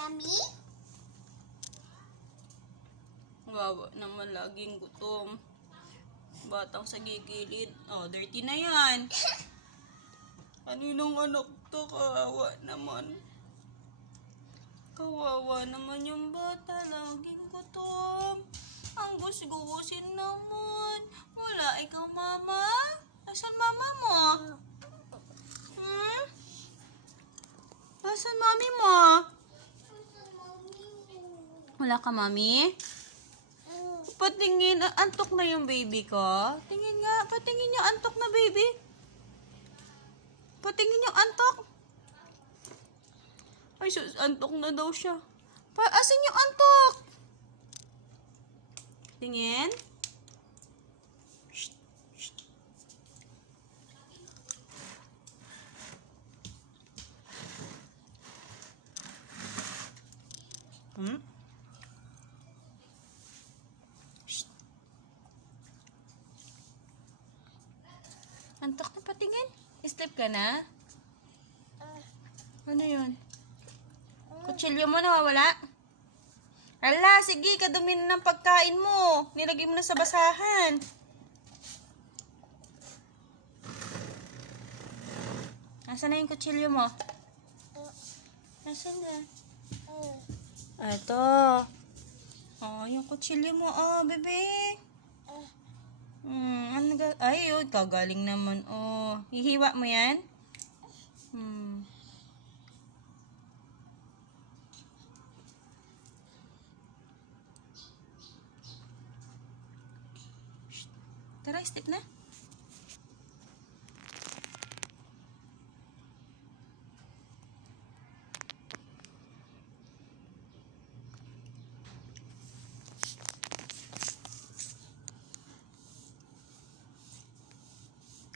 Yummy? Wawa naman, laging gutom. Batang sa gigilid. Oh, dirty na yan. Kaninong anak to? Kawawa naman. Kawawa naman yung bata. Laging gutom. Ang gusin naman. Wala ikaw, mama? Asan mama mo? Hmm? Asan mami mo? Wala ka, mami? Patingin, antok na yung baby ko. Tingin nga, patingin yung antok na baby. Patingin yung antok. Ay, sus, antok na daw siya. Asan yung antok? Tingin. Shh, shh. Hmm? Antok na, patingin. Sleep ka na? Ano yun? Kutsilyo mo nawawala? Hala, sige, kadumi na ng pagkain mo. Nilagay mo na sa basahan. Nasaan na yung kutsilyo mo? Nasaan na? Ito. Oh, yung kutsilyo mo. Oh, bebe. Ay, oh, kagaling naman. Oh, hihiwa mo yan? Tara, step na.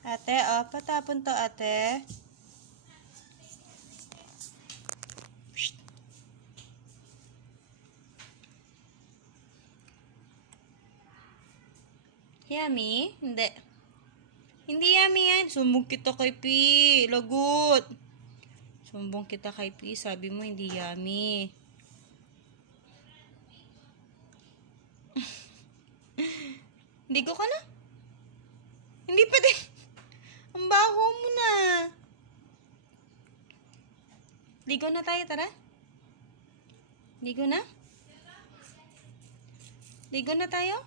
Ate, oh, patapon to, ate. Psst. Yummy? Hindi. Hindi yummy yan. Sumbong kita kay P. Lagot. Sumbong kita kay P. Sabi mo hindi yummy. Ligo ka na? Hindi pa din. Ang baho mo na. Ligo na tayo, tara. Ligo na? Ligo na tayo?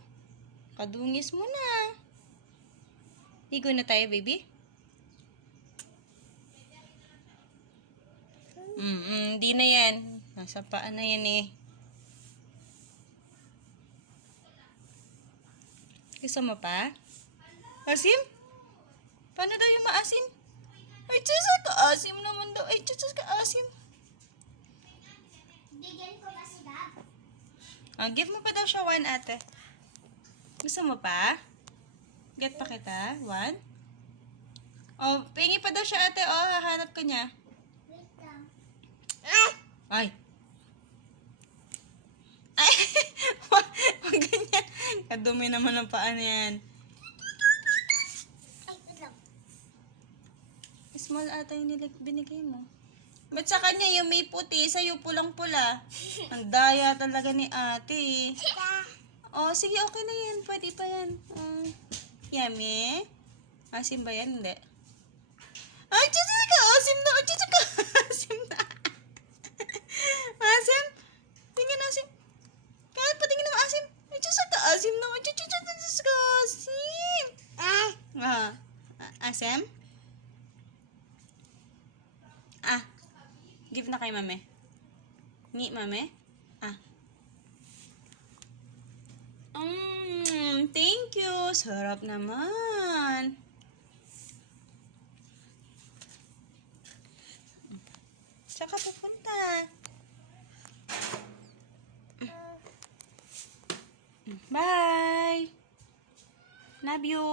Kadungis mo na. Ligo na tayo, baby. Di na yan. Nasa paa na yan eh. Gusto mo pa? Asim? Paano daw yung maasim? Ay, tsusa ka asim naman daw. Ay, tsusa ka asim. Bigyan ko na si Dad. Give mo pa daw siya 1, ate. Gusto mo pa? Get pa kita? 1? Oh, pingi pa daw siya, ate. Oh, hahanap ka niya. Wait lang. Ay. Ay. Wag ganyan. Kadumi naman ang paa niyan. Ay, wait lang. Small ata yung binigay mo. Ba't sa kanya yung may puti, sa'yo pulang-pula? Ang daya talaga ni ate. Oh, sige, okay na yan. Pwede pa yan. Yummy. Asim ba yan? Hindi. Ay, chuchu ka! Asim na! Chuchu ka! Asim na! Asim? Tingin asim. Kahit patingin naman asim. Ay, chuchu ka! Asim na! Chuchu ka! Asim! Asim? Give na kay mame. Ngi, mame. Thank you. Sarap naman. Saan ka pupunta? Bye. Love you.